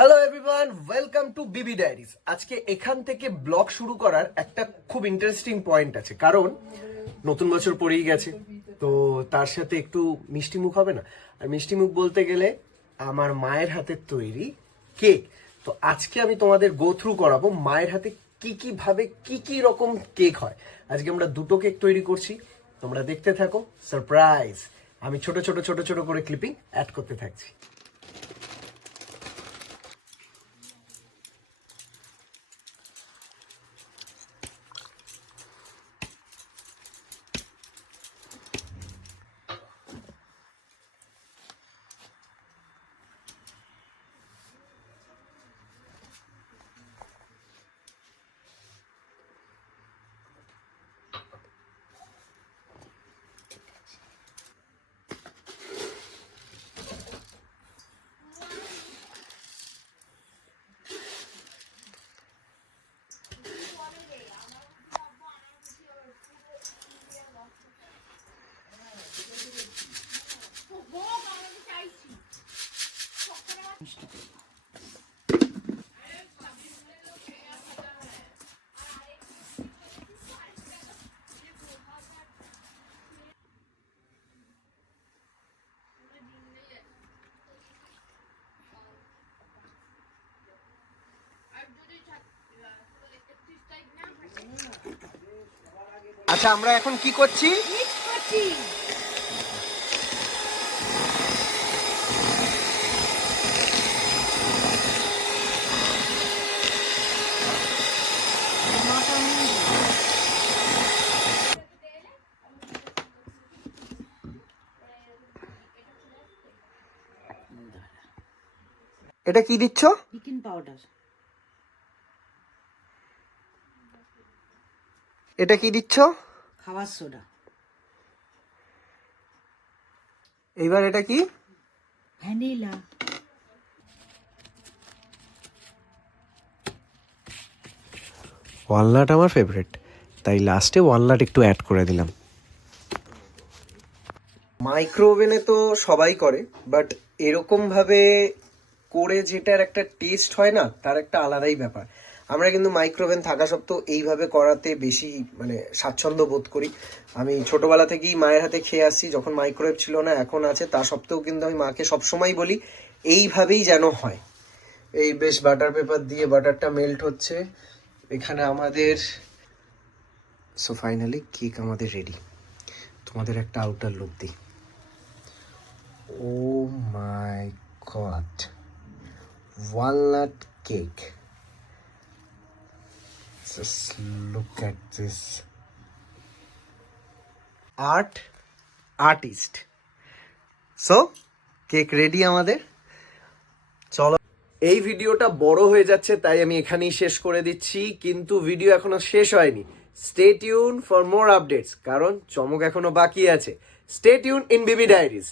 Hello everyone, welcome to Bibi diaries. আজকে এখান থেকে ব্লগ শুরু করার একটা খুব ইন্টারেস্টিং পয়েন্ট আছে, কারণ নতুন বছর পড়েই গেছে, তো তার সাথে একটু মিষ্টি মুখ হবে না? আর মিষ্টি মুখ বলতে গেলে আমার মায়ের হাতের তৈরি কেক। তো আজকে আমি তোমাদের গো থ্রু করাবো মায়ের হাতে কি কি ভাবে কি কি রকম কেক হয়। আজকে আমরা দুটো কেক তৈরি করছি, তোমরা দেখতে থাকো। সারপ্রাইজ! আমি ছোট ছোট ছোট ছোট করে ক্লিপিং অ্যাড করতে থাকছি। আচ্ছা, আমরা এখন কি করছি? এটা কি দিচ্ছ? Baking powder. এটা কি দিচ্ছ? খাবার সোডা। এইবার এটা কি? ভ্যানিলা। ওয়ালনাট আমার ফেভারিট, তাই লাস্টে ওয়ালনাট একটু অ্যাড করে দিলাম। মাইক্রো ওভেনে তো সবাই করে, বাট এরকম ভাবে করে যেটার একটা টেস্ট হয় না, তার একটা আলাদাই ব্যাপার। আমরা কিন্তু মাইক্রো ওভেন থাকা সত্ত্বেও এইভাবে করাতে বেশি স্বাচ্ছন্দ্য বোধ করি। আমি ছোটবেলা থেকেই মায়ের হাতে খেয়ে আসছি, যখন মাইক্রোওয়েভ ছিল না, এখন আছে, তা সত্ত্বেও কিন্তু আমি মাকে সবসময় বলি এইভাবেই যেন হয়। এই বেশ বাটার পেপার দিয়ে বাটারটা মেল্ট হচ্ছে এখানে আমাদের। সো ফাইনালি কেক আমাদের রেডি। তোমাদের একটা আউটার লুক দিই। Oh my god, walnut cake! Just look at this. Artist. So cake ready আমাদের। চলো, এই ভিডিওটা বড় হয়ে যাচ্ছে, তাই আমি এখানেই শেষ করে দিচ্ছি, কিন্তু ভিডিও এখনো শেষ হয়নি। Stay tune for more updates, কারণ চমক এখনো বাকি আছে। Stay tune in Bibi diaries.